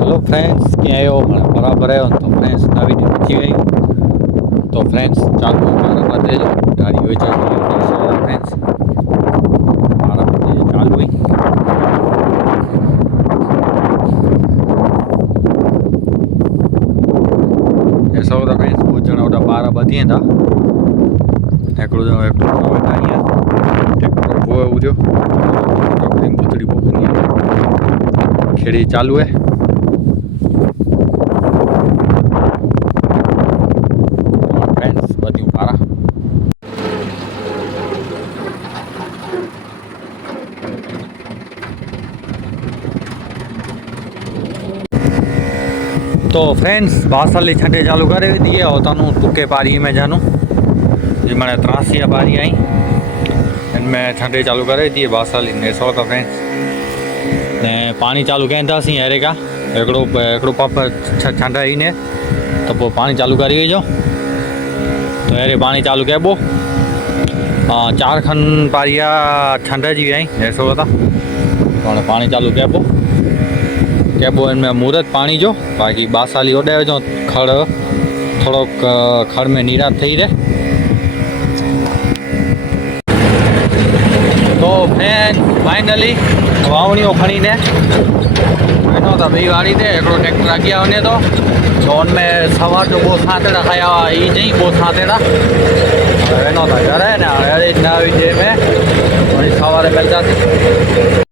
Hello friends क्या है वो મને બરાબર આવ્યો તો ફ્રેન્ડ્સ નવી પહોંચી ગઈ તો ફ્રેન્ડ્સ ચાલુ મારા બધે ગાડી હોય છે ફ્રેન્ડ્સ મારા બધે ચાલુ હોય ऐसा होता फ्रेंड्स बहुत जना उठा 12 बधी था एकड़ो बेटा अँ ट्रेक्टर वो उजो बुतड़ी पोखनी खेड़ी चालू है फ्रेंड्स बधी पारा तो फ्रेंड्स बासाली छठे चालू कर दिए होता टूके पारी में जानू जी मैंने त्रासिया पारी आई इनमें छठे चालू कर दिए बासाली ने सौ था फ्रेंड्स ने पानी चालू कहता सी अरे का एकड़ो पंप छंडा ही ने तो वो पानी चालू करी जो तो अरे पानी चालू क्या बो 4 खन पारिया ठंडा जी आई ऐसा था तो पानी चालू क्या बो इनमें मुहूर्त पानी जो बाकी बासाली ओडे जो खड़ थोड़ो खड़ में नीरा थी रहे तो फ्रेंड फाइनली वावणियों खड़ी ने एनो तो बी वाड़ी ने एक ट्रेक्टर अगिया वने तो जोन में सवार जो बहुत सातेड़ा खाया ई नहीं बहुत सातेड़ा एनो तो करे ने नवी डे में सवारे मिल जाती।